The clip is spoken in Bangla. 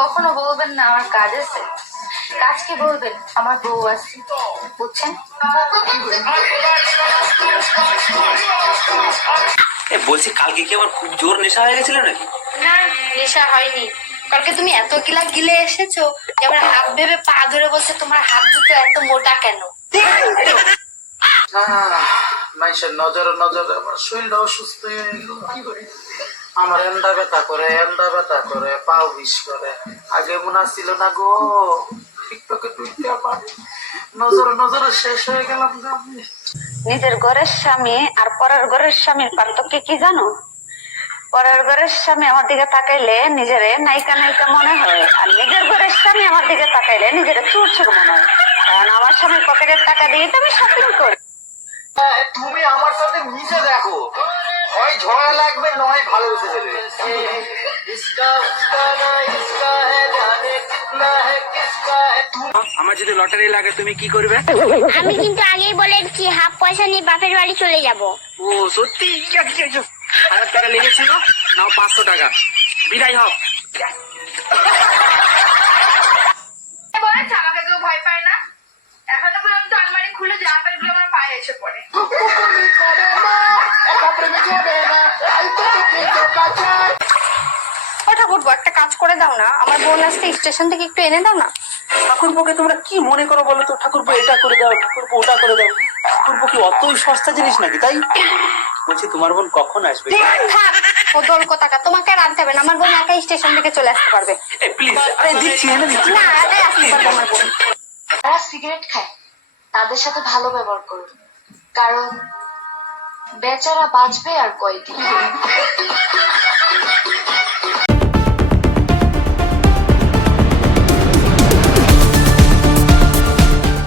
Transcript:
কখনো বলবেন না আমার কাজ আছে, কাজকে বলবেন আমার বউ আছে, বুঝছেন? বলছি কালকে কি আমার খুব জোর নেশা হয়ে গেছিল নাকি? না, নেশা হয়নি। কালকে তুমি এত গিলা গিলে এসেছো যে আমার হাত ভেবে পা ধরে বলছে তোমার হাত দুটো এত মোটা কেন। মানুষের নজরে নজরে আমার শরীরটা অসুস্থ হয়ে গেল। আমার এন্ডা ব্যথা করে পাও বিষ করে। আগে মনে ছিল না গো, টিকটকে টুইটে আমার নজরে নজরে শেষ হয়ে গেলাম। নিজের ঘরের স্বামী আর পরের ঘরের স্বামীর পার্থক্য কি জানো? পরের ঘরের স্বামী আমার দিকে তাকাইলে নিজেরে নায়িকা নায়িকা মনে হয়, আর নিজের ঘরের স্বামী আমার দিকে তাকাইলে নিজেরে চোর চোর মনে হয়। কারণ আমার স্বামীর পকেটের টাকা দিয়ে তো আমি শপিং করি। তুমি আমার সাথে মিশে দেখো, হয় ঝগড়া লাগবে নয় ভালোবেসে যাবে। আমার যদি লটারি লাগে তুমি কি করবে? আমি কিন্তু আগেই বলেছি হাফ পয়সা নিয়ে বাপের বাড়ি চলে যাব। ও সত্যি? 1000 টাকা লেগেছিল, নাও 500 টাকা, বিদায় হও। বলেছে আমাকে কেউ ভয় পায় না, এখনো পর্যন্ত আলমারি খুলে যা পারগুলো আমার পায়ে এসে পড়ে। ও ঠাকুরপো, একটা কাজ করে দাও না, আমার বোন আসতে স্টেশন থেকে একটু এনে দাও না। ঠাকুরপোকে তোমরা কি মনে করো বলো তো? ঠাকুরপো এটা করে দাও, ঠাকুরপো ওটা করে দাও। ঠাকুরপো কি অতই সস্তা জিনিস নাকি? তাই বলছি, তোমার বোন কখন আসবে? থাক, ও দোল কোথাকা, তোমাকে আর আনতে হবে না, আমার বোন একাই স্টেশন থেকে চলে আসতে পারবে। প্লিজ, আরে দিচ্ছি, এনে দিচ্ছি। না, একাই আসতে পারবে আমার বোন। যারা সিগারেট খায় তাদের সাথে ভালো ব্যবহার করুন, কারণ বেচারা বাঁচবে আর কয়দিন।